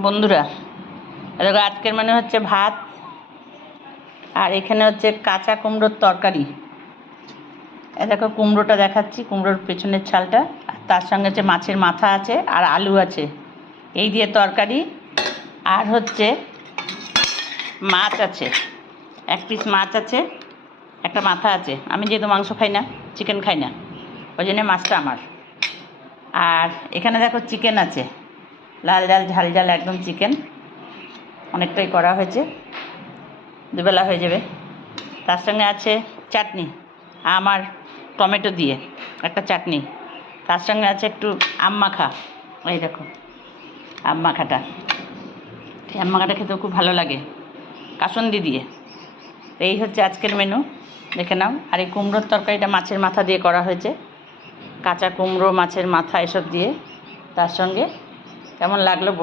বন্ধুরা, দেখো আজকের মানে হচ্ছে ভাত, আর এখানে হচ্ছে কাঁচা কুমড়োর তরকারি। দেখো কুমড়োটা দেখাচ্ছি, কুমড়োর পেছনের ছালটা, আর তার সঙ্গে হচ্ছে মাছের মাথা আছে আর আলু আছে, এই দিয়ে তরকারি। আর হচ্ছে মাছ আছে, এক পিস মাছ আছে, একটা মাথা আছে। আমি যেহেতু মাংস খাই না, চিকেন খাই না, ওই জন্য মাছটা আমার। আর এখানে দেখো চিকেন আছে, লাল লাল ঝাল ঝাল একদম চিকেন, অনেকটাই করা হয়েছে, দুবেলা হয়ে যাবে। তার সঙ্গে আছে চাটনি, আমার টমেটো দিয়ে একটা চাটনি। তার সঙ্গে আছে একটু আম মাখা, এই দেখো আম মাখাটা। এই আম মাখাটা খেতেও খুব ভালো লাগে, কাসুন্দি দিয়ে। এই হচ্ছে আজকের মেনু, দেখে নাও। আর এই কুমড়োর তরকারিটা মাছের মাথা দিয়ে করা হয়েছে, কাঁচা কুমড়ো, মাছের মাথা এসব দিয়ে। তার সঙ্গে কেমন লাগলো বল।